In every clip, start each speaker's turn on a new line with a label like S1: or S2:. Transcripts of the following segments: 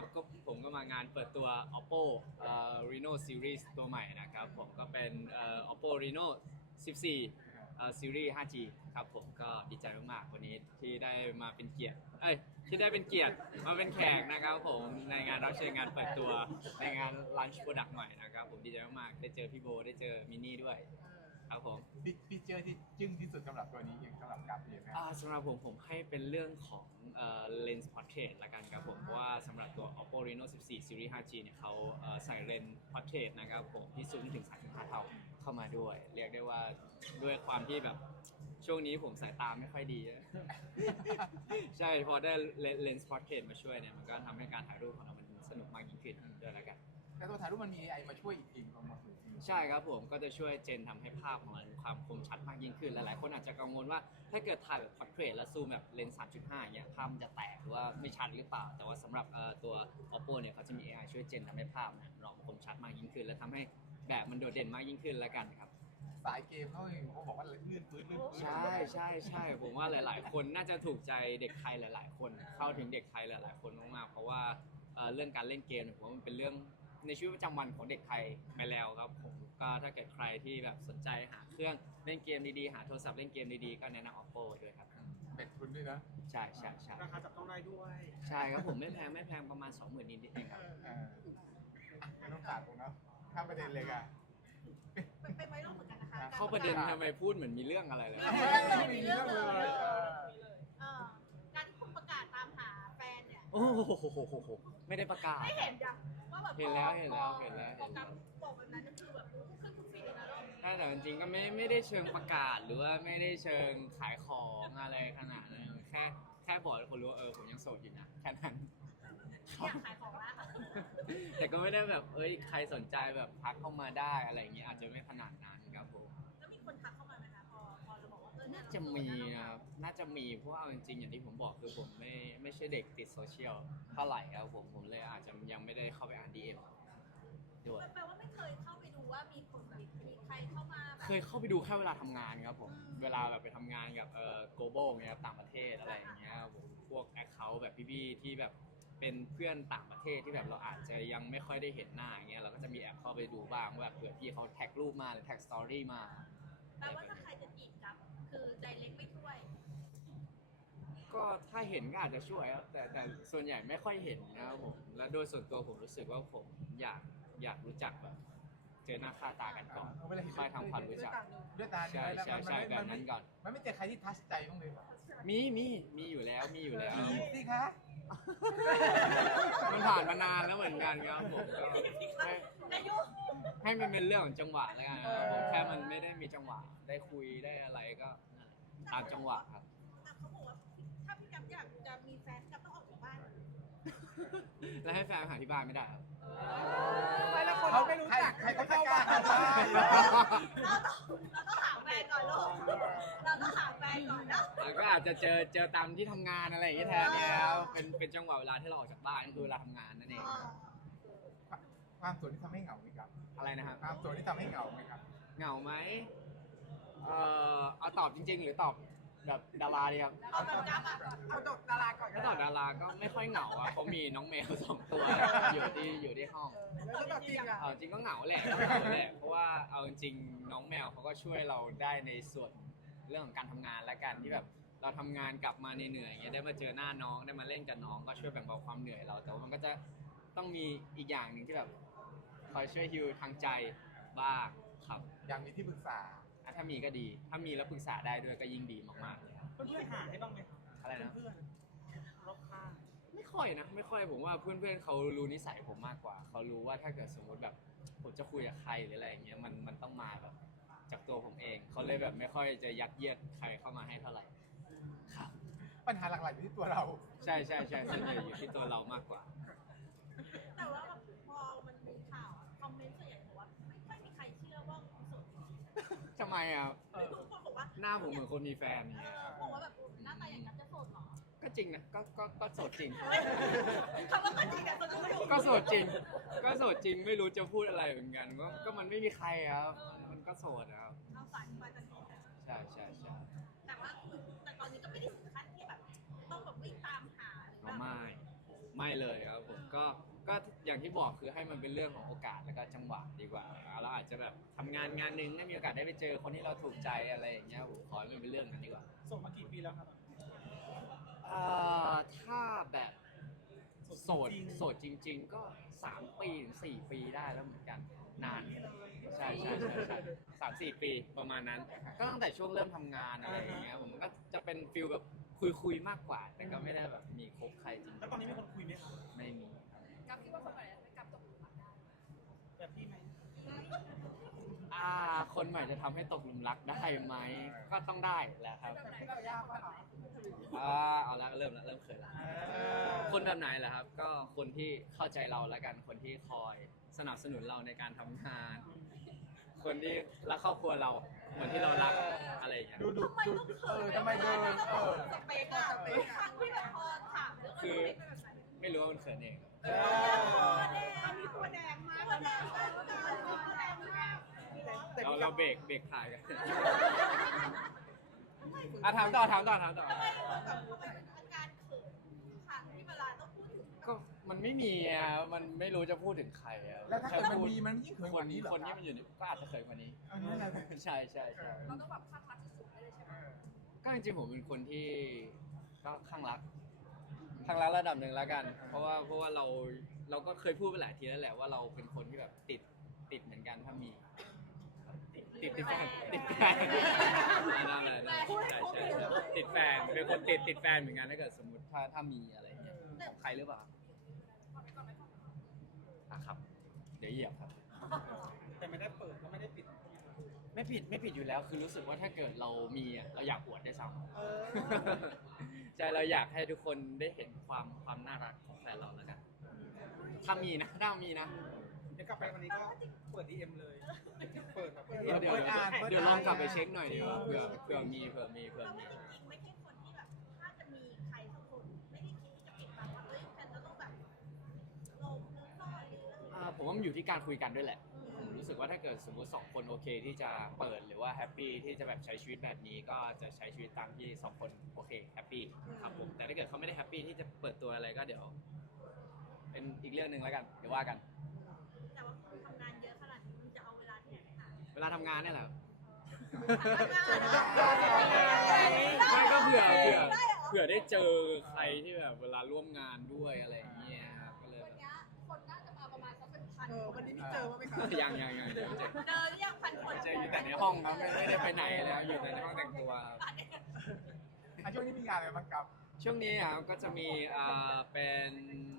S1: ครับก็ผมก็มางานเปิดตัว Oppo Reno Series ตัวใหม่นะครับผมก็เป็นOppo Reno 14ซีรีส์ 5G ครับผมก็ดีใจมากๆวันนี้ที่ได้มาเป็นเกียรติที่ได้เป็นเกียรติมาเป็นแขกนะครับผมในงานรับเชิญงานเปิดตัวในงาน Launch Product ใหม่นะครับผมดีใจมากๆได้เจอพี่โบได้เจอมินนี่ด้วยครับผม
S2: ฟีเจอร์ที่จึ้งที่สุดสำหรับตัวนี้เองสำหรับกับเองครับ
S1: สำหรับผมให้เป็นเรื่องของLens Portrait ละกันครับผมเพราะว่าสำหรับตัว Oppo Reno 14 Series 5G เนี่ยเขาใส่เลนส์ Portrait นะครับผมที่ซูมถึง 3.5 เท่าเข้ามาด้วย เรียกได้ว่าด้วยความที่แบบช่วงนี้ผมสายตาไม่ค่อยดี ใช่พอได้เลนส์ Portrait มาช่วยเนี่ยมันก็ทำให้การถ่ายรูปของเรามันสนุกมากยิ่งขึ้นด้วยละกัน
S2: แต่ตัวถ่ายรูปมันมี AI มาช่วยอีกทีประมาณ
S1: ใช่ครับผมก็จะช่วยเจนทำให้ภาพของมันความคมชัดมากยิ่งขึ้นหลายๆคนอาจจะกังวลว่าถ้าเกิดถ่ายแบบพอร์เทรตแล้วซูมแบบเลนส์ 3.5 อย่างเงี้ยภาพมันจะแตกหรือว่าไม่ชัดหรือเปล่าแต่ว่าสำหรับตัว Oppo เนี่ยเขาจะมี AI ช่วยเจนทำให้ภาพเนี่ยเราคมชัดมากยิ่งขึ้นและทำให้แบบมันโดดเด่นมากยิ่งขึ้นแล้วกันครับ
S2: สายเกมเขาเองเขาบอกว่าลื่นปื้น
S1: ใช่ผมว่าหลายๆ คนน่าจะถูกใจเด็กไทยหลายๆ คนเข้าถึงเด็กไทยหลายๆ คนมากๆเพราะว่าเรื่องการเล่นเกมเนี่ยผมว่ามันเป็นเรื่องในชีวิตประจำวันของเด็กไทยไปแล้วครับผมก็ถ้าเกิดใครที่แบบสนใจหาเครื่องเล่นเกมดีๆหาโทรศัพท์เล่นเกมดีๆก็แนะนำ Oppo ด้วยครับ
S2: เป็นทุนด้วยนะ
S1: ใช่
S3: ราคาจับต้องได้ด้วย
S1: ใช่ครับผมไม่แพงประมาณ 20,000 นิดๆเองครับ
S2: ไม่ต้องตัดตรงนะข้ามประเด็นเลยค่ะ
S4: เป็นไวรัลเหมือนกันนะคะ
S1: เข้าประเด็นทำไมพูดเหมือนมีเรื่องอะไรเลย
S4: มีเรื่องเลยการที่คุณประกาศตามหาแฟนเนี่ย
S1: โอ้โหไม่ได้ประกาศ
S4: ไม่เห็นจ้ะว่าแบบ
S1: เห็นแล้ว
S4: โฟกัสบอกแบบนั้นก็คือแบบขึ้นทุกฟีดเลยนะลูก
S1: แต่จริงๆก็ไม่ได้เชิงประกาศหรือว่าไม่ได้เชิงขายของอะไรขนาดนั้นแค่บอกให้คนรู้ว่าผมยังโสดอยู่นะแค่นั้น
S4: อยากขายของละ
S1: แต่ก็ไม่ได้แบบใครสนใจแบบทักเข้ามาได้อะไรอย่างเงี้ยอาจจะไม่ขนาดนั้นครับผม
S4: แล้วมีคนทักเข้ามาไหมคะพอเราบอกว่า
S1: น่าจะมีนะครับน่าจะมีเพราะว่าจริงๆอย่างที่ผมบอกคือผมไม่ใช่เด็กติดโซเชียลเท่าไหร่ครับผมเลยอาจจะยังไม่ได้เข้าไปอ่าน DM ด้วย
S4: แปลว่าไม่เคยเข้าไปดูว่ามีคนมีใครเข้ามา
S1: เคยเข้าไปดูแค่เวลาทำงานครับผมเวลาแบบไปทำงานกับglobal เนี่ยต่างประเทศอะไรอย่างเงี้ยผมพวก account แบบพี่ๆที่แบบเป็นเพื่อนต่างประเทศที่แบบเราอาจจะยังไม่ค่อยได้เห็นหน้าอย่างเงี้ยเราก็จะมีแอปเข้าไปดูบ้างว่าเผื่อพี่เขาแท็กรูปมาหรือแท็กสตอรี่มา
S4: แปลว่าถ้าใครจะจีบกับคือไดเรกไม่ช่วย
S1: ก็ถ้าเห็นก็อาจจะช่วยครับแต่ส่วนใหญ่ไม่ค่อยเห็นนะครับผมและโดยส่วนตัวผมรู้สึกว่าผมอยากรู้จักแบบเจอหน้าค่าตากันก่อนค่อยทำความรู้จัก
S2: ด้วยตา
S1: ใช่แบบนั้นก่อน
S2: มันไม่เจอใครที่ทัชใจบ้างเลย
S1: มีอยู่แล้ว
S2: สิคะ
S1: มันผ่านมานานแล้วเหมือนกันครับผมก็ให้มันเป็นเรื่องของจังหวะแล้วกันครับผมแค่มันไม่ได้มีจังหวะได้คุยได้อะไรก็ตามจังหวะครับ
S4: เขาบอกว่าถ้าพี่กั๊บอยากจะมีแฟนกั๊บต้องออกจากบ้าน
S1: แล้วให้แฟนหาที่บ้านไม่ได้ครับ
S2: ไม่แล้วคนเขาไม่รู้จักใครเขาจะกล้า
S4: เราต้องหาแฟนก่อนลูกเราต้องหาแฟนก่อนนะ
S1: ก็อาจจะเจอตามที่ทำงานอะไรอย่างเงี้ยแทนเนี่ยเป็นจังหวะเวลาที่เราออกจากบ้านคือเวลาทำงานนั่นเอง
S2: ความโสดที่ทำให้เหงาไหมครับ
S1: อะไรนะครับ
S2: ความโสดที่ทำให้เหงาไหมครับ
S1: เหงาไหมเอาตอบจริงๆหรือตอบแบบดาราดีครับ
S4: เอาแบบกั๊บอ่ะ
S2: เอาตอบดาราก่อน
S1: ถ้าตอบดาราก็ไม่ค่อยเหงาอ่ะเขามีน้องแมว2 ตัวอยู่ที่ห้อง
S2: แล้วตอบจริงอ่ะ
S1: จริงก็เหงาแหละเพราะว่าเอาจริงน้องแมวเขาก็ช่วยเราได้ในส่วนเรื่องของการทำงานและกันที่แบบเราทำงานกลับมาเหนื่อยอย่างเงี้ยได้มาเจอหน้าน้องได้มาเล่นกับน้องก็ช่วยแบ่งเบาความเหนื่อยเราแต่ว่ามันก็จะต้องมีอีกอย่างหนึ่งที่แบบคอยช่วยฮีลทางใจบ้างครับ
S2: อย่างมีที่ปรึกษา
S1: ถ้ามีก็ดีถ้ามีแล้วปรึกษาได้ด้วยก็ยิ่งดีมากๆเลย
S3: เพื่อนหาให้บ้างไหมครับ
S1: อะไรนะ
S3: เพื่อนรอบข้าง
S1: ไม่ค่อยผมว่าเพื่อนเขารู้นิสัยผมมากกว่าเขารู้ว่าถ้าเกิดสมมติแบบผมจะคุยกับใครหรืออะไรอย่างเงี้ยมันต้องมาแบบจากตัวผมเองเขาเลยแบบไม่ค่อยจะยัดเยียดใครเข้ามาให้เท่าไหร่ครับ
S2: ปัญหาหลักๆอยู่ที่ตัวเรา
S1: ใช่ส่วนใหญ่อยู่ที่ตัวเรามากกว่า
S4: แต่ว่าพอมันมีข่าวคอมเมนต์ส่วนใหญ่บอกว่าไม่ค่อยมีใครเชื่อว่าคุณโสด
S1: ทำไมอ่ะ
S4: คนบอกว่า
S1: หน้าผมเหมือนคนมีแฟนเนี่ย
S4: บอกว่าแบบหน้าตาอย่างนั้นจะโสดหรอ
S1: ก็จริงนะก็โสดจริง
S4: คำว่าก็จริงแต่คนรู้
S1: ก็โสดจริงไม่รู้จะพูดอะไรเหมือนกันก็มันไม่มีใครครับมันก็โสดครับ
S4: เอาสายมาจากนี้
S1: ใช่แต่
S4: ว่าแต่ตอนนี้ก็ไม่ได้ถึงขั้นที่แบบต้องแบบวิ่งตามหาหรือ
S1: ไม่ไม่เลยครับผมก็อย่างที่บอกคือให้มันเป็นเรื่องของโอกาสแล้วก็จังหวะดีกว่าเราอาจจะแบบทำงานหนึ่งได้มีโอกาสได้ไปเจอคนที่เราถูกใจอะไรอย่างเงี้ยผมขอให้มันเป็นเรื่องนั้นดีกว่า
S3: ส่งมากี่ปีแล้วครับ
S1: ถ้าแบบโสดจริง ๆ ก็ 3 ปีถึง 4 ปีได้แล้วเหมือนกันนานใช่3-4 ปีประมาณนั้น ก็ตั้งแต่ช่วงเริ่มทำงานอะไรอย่างเงี้ยผมก็จะเป็นฟิลแบบคุยมากกว่า แต่ก็ไม่ได้แบบมีคบใครจริง
S3: แล้วตอนนี้มีคนคุยไหมครับ
S1: ไม่มี
S4: กับที่ว่าคนไหนจะกับตกหลุมรักได้
S3: แบบพี่ไหม
S1: คนใหม่จะทำให้ตกหลุมรักได้ไหมก็ต้องได้แหละครับ
S4: แบบไหนก็ยากป่ะคะ
S1: เอาละเริ่มเขินละ คนแบบไหนล่ะครับ ก็คนที่เข้าใจเราแล้วกัน คนที่คอยสนับสนุนเราในการทำงาน คนที่รักครอบครัวเรา เหมือนที่เรารักอะไรอย่างเงี้ย
S2: ดู
S4: ทำไมต้องเขิน
S2: ทำไมเดิน
S4: สเปกอะทุกครั้งที่แบบพอถามเรื่องว่าสเปกเป็นแบบไหน
S1: ไม่รู้ว่ามันเขินเอง
S4: มีตัวแดงมากตัวแดงมากตัวแดงมาก
S1: เราเบรกถ่ายกันถามต่อ
S4: ทำไมแบบอาการเขินทุกครั้งที่เวลาต้องพูดถึง
S1: ก็มันไม่มีอ่ะมันไม่รู้จะพูดถึงใครอ่ะ
S2: แล้วถ้าเกิดมันมีมันยิ่งเขินกว่านี้เหรอ
S1: คน
S2: ค
S1: ที่
S2: รับ
S1: มันอยู่นี่ก็อาจจะเขินกว่านี้
S2: อันนั้นแหละ
S1: ใช่
S4: เราต้องแบบข้างรักที่สุดได้เลยใช่ไหม
S1: ก็จริงๆผมเป็นคนที่ก็ข้างรักระดับหนึ่งแล้วกัน เพราะว่าเราก็เคยพูดไปหลายทีแล้วแหละว่าเราเป็นคนที่แบบติดเหมือนกันถ้ามีติดแฟนนั่นแหละใช่ติดแฟนเป็นคนติดแฟนเหมือนกันถ้าเกิดสมมติถ้ามีอะไรอย่างเงี้ยของใครหรือเปล่าครับเดี๋ยวเหยียบครับ
S3: แต่ไม่ได้เปิดก็ไม่ได้ปิด
S1: ไม่ผิดอยู่แล้วคือรู้สึกว่าถ้าเกิดเรามีอ่ะเราอยากอวดได้วยซ้ำ ใช่เราอยากให้ทุกคนได้เห็นความน่ารักของแฟนเราแล้วกันถ้ามีนะเ
S3: ดี๋ยวกลับไปวันนี้ก็เปิด DM เลย เปิดแบบ
S1: เดี๋ยวลองกลับไปเช็คหน่อยดีกว่าเผื่อมี
S4: เราไม่จริงๆไม่ใช่คนที่แบบถ้าจะมีใครสักคนไม่ได้คิดที่จะปิดบังว่าเอ้ยฉันจะต้องแบบลงหรือซ่อนหรืออะไร
S1: ผมว่ามันอยู่ที่การคุยกันด้วยแหละผมรู้สึกว่าถ้าเกิดสมมติ2 คนโอเคที่จะเปิดหรือว่าแฮปปี้ที่จะแบบใช้ชีวิตแบบนี้ก็จะใช้ชีวิตตามที่2 คนโอเคแฮปปี้ครับผมแต่ถ้าเกิดเขาไม่ได้แฮปปี้ที่จะเปิดตัวอะไรก็เดี๋ยวเป็นอีกเรื่องหนึ่งแล้วกันเดี๋ยวว่ากัน
S4: แต่ว่าคุณทำงานเยอะขนาดนี้คุณจะเอาเวลาที่ไหนไปหา
S1: เวลาทำงานเนี่ยแหละ
S4: ได้
S1: ไม่ก็เผื่อ
S4: ได้เหรอ
S1: ได้เจอใครที่แบบเวลาร่วมงานด้วยอะไรอย่างเงี้ยครับก็เลย
S4: วันนี้คนน่าจะมาประมาณสักเป็นพัน
S3: วันนี้พี่เจอว่าไหมครับ
S1: ยังเดี๋ยวเจอ
S4: เดินยังพันคน
S1: เจออยู่แต่ในห้องครับไม่ได้ไปไหนแล้วอยู่แต่ในห้องแต่งตัวครับ
S2: ช่วงนี้มีงานอะไรบ้างครับ
S1: ช่วงนี้ครับก็จะมีเป็น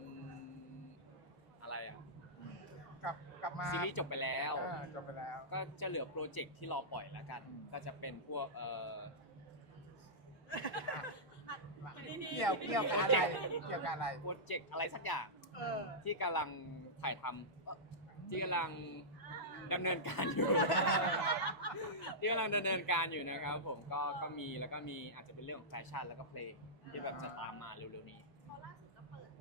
S1: อะไรอ่ะ
S2: กลับมา
S1: ซีรีส์จบไปแล้ว
S2: จบไปแล้ว
S1: ก็จะเหลือโปรเจกต์ที่รอปล่อยแล้วกัน ก็จะเป็นพวก
S2: เกี่ยวกับอะไรเกี่ยวกับอะไร
S1: โปรเจกต์อะไรสักอย่างที่กำลังถ่ายทำที่กำลังดำเนินการอยู่ ที่กำลังดำเนินการอยู่นะครับผมก็มีแล้วก็มีอาจจะเป็นเรื่องของแฟชั่นแล้วก็เพลงที่แบบจะตามมาเร็วๆนี้
S4: พอล่าสุดก็เปิด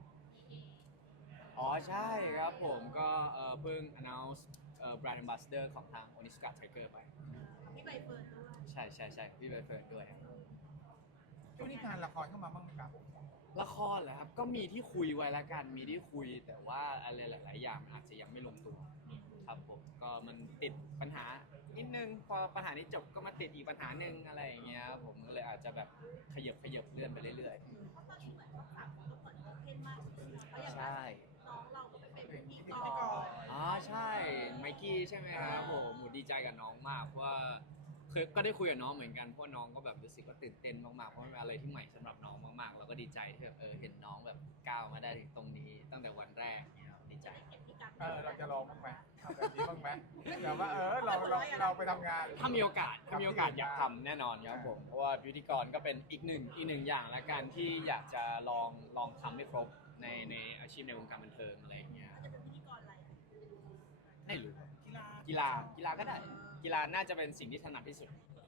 S1: อ๋อใช่ครับผมก็เพิ่ง announce brand ambassador ของทาง Onizuka Tiger ไป
S4: พี่ใบเฟิร์นด้วย
S1: ใช่พี่ใบเฟิร์นด้วย
S2: ช่วงนี้งานละครเข้ามาบ้างไหมครับผม
S1: ละครเหรอครับก็มีที่คุยไว้แล้วกันมีที่คุยแต่ว่าอะไรหลายๆอย่างมันอาจจะยังไม่ลงตัวครับผมก็มันติดปัญหานิดนึงพอปัญหานี้จบก็มาติดอีกปัญหาหนึ่งอะไรอย่างเงี้ยผมก็เลยอาจจะแบบขยับเลื่อนไปเรื่อย
S4: เพราะตอนนี้เหมือนว่าสามคนก็เปิดโอเพนมากขึ้นนะเพราะอย่าง
S1: ๆ
S4: นั้น
S1: ใช่
S4: น้องเราก็ไปเป็นพิธีกร
S1: อ๋อใช่ไมกี้ใช่ไหมครับผมหมูดีใจกับน้องมากเพราะว่าก็ได้คุยกับน้องเหมือนกันเพราะน้องก็แบบรู้สึกว่าตื่นเต้นมากๆเพราะมันเป็นอะไรที่ใหม่สำหรับน้องมากๆเราก็ดีใจที่แบบเห็นน้องแบบก้าวมาได้ถึงตรงนี้ตั้งแต่วันแรกเนี่ยดีใจ
S4: ได้เห็นพี่กั๊ก
S2: เราจะลองบ้างไหมทำแบบนี้บ้างไหมแบบว่าเราไปทำงาน
S1: ถ้ามีโอกาสอยากทำแน่นอนครับผมเพราะว่าพิธีกรก็เป็นอีกหนึ่งอย่างละกันที่อยากจะลองทำให้ครบในอาชีพในวงการบันเทิงอะไรอย่างเงี้ย
S4: จะเป็นพิธีกรอะไร
S1: ไม่รู้
S3: กีฬา
S1: กีฬาก็ได้กีฬาน่าจะเป็นสิ่งที่ถนัดที่สุด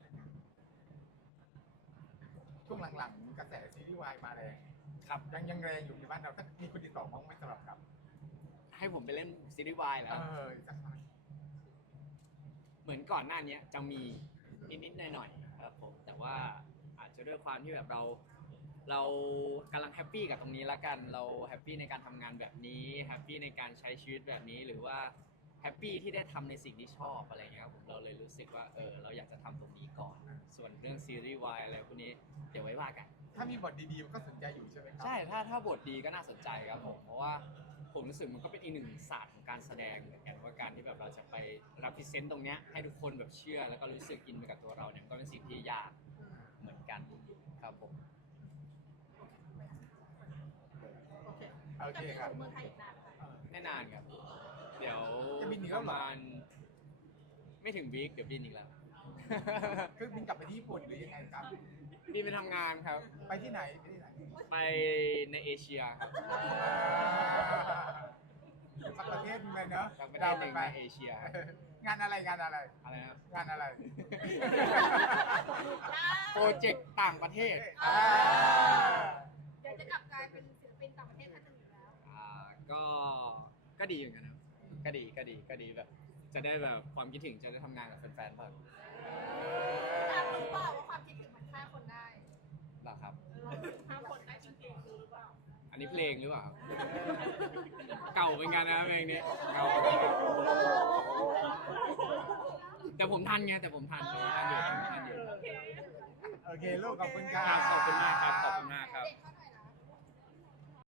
S2: ช่วงหลังๆกระแสซีรีส์วายมาแรง
S1: ครับ
S2: ยังแรงอยู่ในบ้านเราถ้ามีคนติดต่อบ้างไหมสำหรับครับ
S1: ให้ผมไปเล่นซีรีส์วายแล้ว
S2: สักหน่อย
S1: เหมือนก่อนหน้านี้จะมีนิดๆหน่อยๆครับผมแต่ว่าอาจจะด้วยความที่แบบเราเรากำลังแฮปปี้กับตรงนี้ละกันเราแฮปปี้ในการทำงานแบบนี้แฮปปี้ในการใช้ชีวิตแบบนี้หรือว่าแฮปปี้ที่ได้ทำในสิ่งที่ชอบอะไรเงี้ยครับผมเราเลยรู้สึกว่าเราอยากจะทำตรงนี้ก่อน ส่วนเรื่องซีรีส์วายอะไรพวกนี้เดี๋ยวไว้ว่ากัน
S2: ถ้ามีบทดีๆมันก็สนใจอยู่ใช่ไหมครั
S1: ใช่ถ้าบทดีก็น่าสนใจครับผมเพราะว่าผมรู้สึกมันก็เป็นอีกหนึ่งศาสตร์ของการแสดงเหมือนกันว่าการที่แบบเราจะไปรับพิเศษตรงเนี้ยให้ทุกคนแบบเชื่อแล้วก็รู้สึกอินไปกับตัวเราเนี่ยมันก็เป็นสิ่งที่ยากเหมือนกันครับผม
S4: โอเค
S2: โอเคครับ
S4: จะไปสู่เมืองไทยอีกนานไหม
S1: ไม่นานครับ เดี๋ยว
S2: จะบินอีก
S1: ป
S2: แล้ว
S1: ระ
S2: เหรอ
S1: มาณไม่ถึงวีคเดี๋ยวบินอีกแล้ว
S2: คือบินกลับไปที่ญี่ปุ่นหรือยังไงครับ
S1: บินไปทำงานครับ
S2: ไปที่ไหนไปที่ไหน
S1: ไปในเอเชียครับ
S2: สักประเทศหนึงเลยเนอะ
S1: สักประเทศหนึ่งในเอเชียครับ
S2: งานอะไรงานอะไร
S1: อะไรนะครับ
S2: งานอะไร
S1: โปรเจกต์ต่างประเทศ
S2: อ่า
S4: เดี๋ยวจะกลับกลายเป็นศิลปินต่างประเทศท่านหนึ่งอีกแล้ว
S1: ก็ดีเหมือนกันนะครับก็ดีแบบ จะได้แบบความคิดถึงจะได้ทำงานกับแฟนๆบ้าง
S4: อยากรู้เปล่าว่าความคิดถึงมันฆ่าคนได้
S1: เหรอครับ
S4: ฆ่าคนได้จริงๆรู้หรือเปล่า
S1: อันนี้เพลงหรือเปล่า เก่าเป็นกันนะเพลงนี้เก่าแต่ผมทันไงแต่ผมทันอยู่
S2: โอเคลูกขอบคุณค
S1: ค
S2: รั
S1: รับ บขอบคุณมากครับขอบคุณมาก